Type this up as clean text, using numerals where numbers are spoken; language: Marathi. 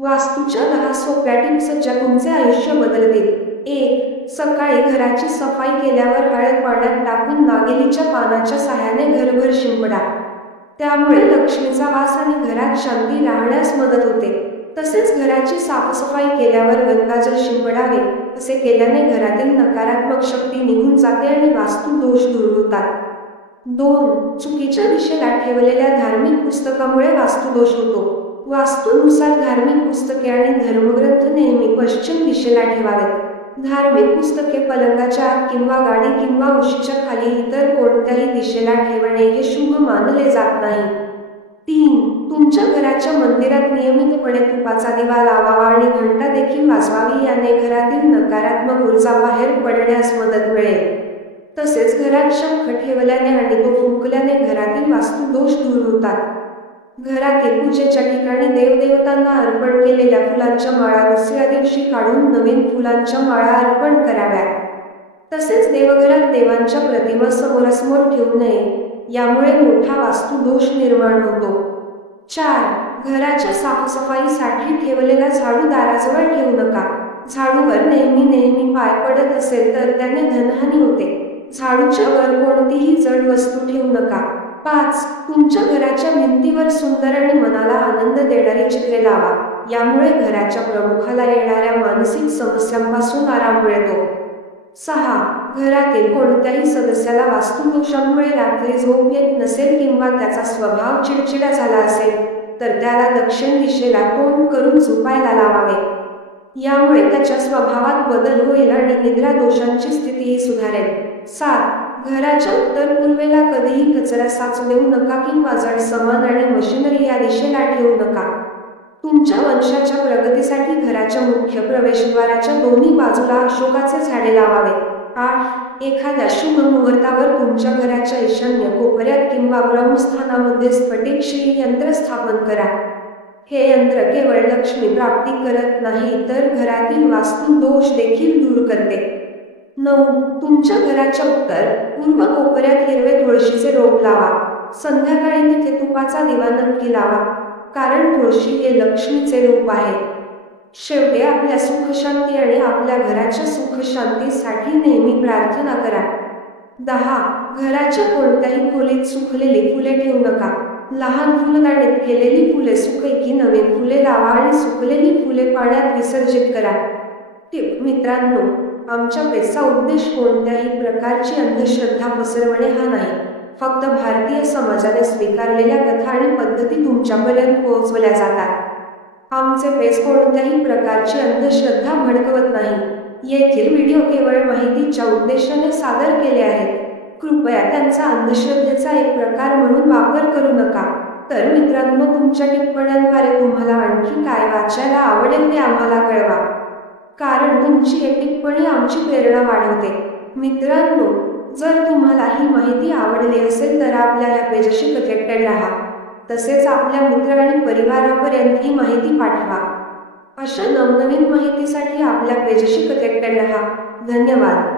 वास्तूच्या 10 सोप्या टिप्स ज्या तुमचे आयुष्य बदलतील. 1. सकाळी घराची सफाई केल्यावर हळद पाण्यात टाकून नागेलीच्या पानाच्या साहाय्याने घरभर शिंपडा. त्यामुळे लक्ष्मीचा वास आणि घरात शांती राहण्यास मदत होते. तसेच घराची साफसफाई केल्यावर गंगाजल शिंपडावे. असे केल्याने घरातील नकारात्मक शक्ती निघून जाते आणि वास्तू दोष दूर होतात. 2. चुकीच्या दिशेला ठेवलेल्या धार्मिक पुस्तकामुळे वास्तुदोष होतो. वास्तूनुसार धार्मिक पुस्तके आणि धर्मग्रंथ नेहमी पश्चिम दिशेला ठेवावेत. धार्मिक पुस्तके पलंगाच्या आत किंवा गाडी किंवा उशीच्या खाली इतर कोणत्याही दिशेला ठेवणे हे शुभ मानले जात नाही. 3. तुमच्या घराच्या मंदिरात नियमितपणे तुपाचा दिवा लावावा आणि घंटा देखील वाजवावी. याने घरातील नकारात्मक ऊर्जा बाहेर पडण्यास मदत मिळेल. तसेच घरात शंख ठेवल्याने आणि तो फुंकल्याने घरातील वास्तुदोष दूर होतात. घरातील पूजेच्या ठिकाणी देवदेवतांना अर्पण केलेल्या फुलांच्या माळा दुसऱ्या दिवशी काढून नवीन फुलांच्या माळा अर्पण कराव्यात. तसेच देवघरात देवांच्या प्रतिमा समोरासमोर ठेवू नये. यामुळे मोठा वास्तुदोष निर्माण होतो. 4. घराच्या साफसफाईसाठी ठेवलेला झाडू दाराजवळ ठेवू नका. झाडूवर नेहमी पाय पडत असेल तर त्याने धनहानी होते. झाडूच्या वर कोणतीही जड वस्तू ठेवू नका. 5. तुमच्या घराच्या भिंतीवर सुंदर आणि मनाला आनंद देणारी चित्रे लावा. यामुळे घराच्या प्रमुखाला येणाऱ्या मानसिक समस्यांपासून आराम मिळतो. 6. घरातील कोणत्याही सदस्याला वास्तुदोषामुळे रात्री झोप येत नसेल किंवा त्याचा स्वभाव चिडचिडा झाला असेल तर त्याला दक्षिण दिशेला तोंड करून झोपायला लावावे. यामुळे त्याच्या स्वभावात बदल होईल आणि निद्रा दोषांची स्थितीही सुधारेल. 7. घराच्या उत्तर पूर्वेला कधीही कचरा साचू देऊ नका किंवा जड सामान आणि मशिनरी या दिशेला ठेवू नका. तुमच्या वंशाच्या प्रगतीसाठी घराच्या मुख्य प्रवेशद्वाराच्या दोन्ही बाजूला अशोकाचे झाडे लावावे. 8. एखाद्या शुभ मुहूर्तावर तुमच्या घराच्या ईशान्य कोपऱ्यात किंवा ब्रह्मस्थानामध्ये स्फटिक श्री यंत्र स्थापन करा. हे यंत्र केवळ लक्ष्मी प्राप्ती करत नाही तर घरातील वास्तुदोष देखील दूर करते. 9. तुमच्या घराच्या उत्तर पूर्व कोपऱ्यात हिरवे तुळशीचे रोप लावा. संध्याकाळी तिथे तुपाचा दिवा नक्की लावा, कारण तुळशी हे लक्ष्मीचे रूप आहे. शेवटी आपल्या सुखशांती आणि आपल्या घराच्या सुखशांतीसाठी नेहमी प्रार्थना करा. 10. घराच्या कोणत्याही खोलीत सुकलेली फुले ठेवू नका. लहान फुलदाणीत केलेली फुले सुकली की नवीन फुले लावा आणि सुकलेली फुले पाण्यात विसर्जित करा. टिप: मित्रांनो, आमच्या पेजचा उद्देश कोणत्याही प्रकारची अंधश्रद्धा पसरवणे हा नाही. फक्त भारतीय समाजाने स्वीकारलेल्या कथा आणि पद्धती तुमच्यापर्यंत पोहोचवल्या जातात. आमचे पेज कोणत्याही प्रकारची अंधश्रद्धा भडकवत नाही. येथील व्हिडिओ केवळ माहितीच्या उद्देशाने सादर केले आहेत. कृपया त्यांचा अंधश्रद्धेचा एक प्रकार म्हणून वापर करू नका. तर मित्रांनो, तुमच्या टिप्पण्यांद्वारे तुम्हाला आणखी काय वाचायला आवडेल ते आम्हाला कळवा, कारण तुमची एक टिप्पणी आमची प्रेरणा वाढवते. मित्रांनो, जर तुम्हाला ही माहिती आवडली असेल तर आपल्या या पेजशी कनेक्टेड राहा. तसेच आपल्या मित्र आणि परिवारापर्यंत ही माहिती पाठवा. अशा नवनवीन माहितीसाठी आपल्या पेजशी कनेक्टेड राहा. धन्यवाद.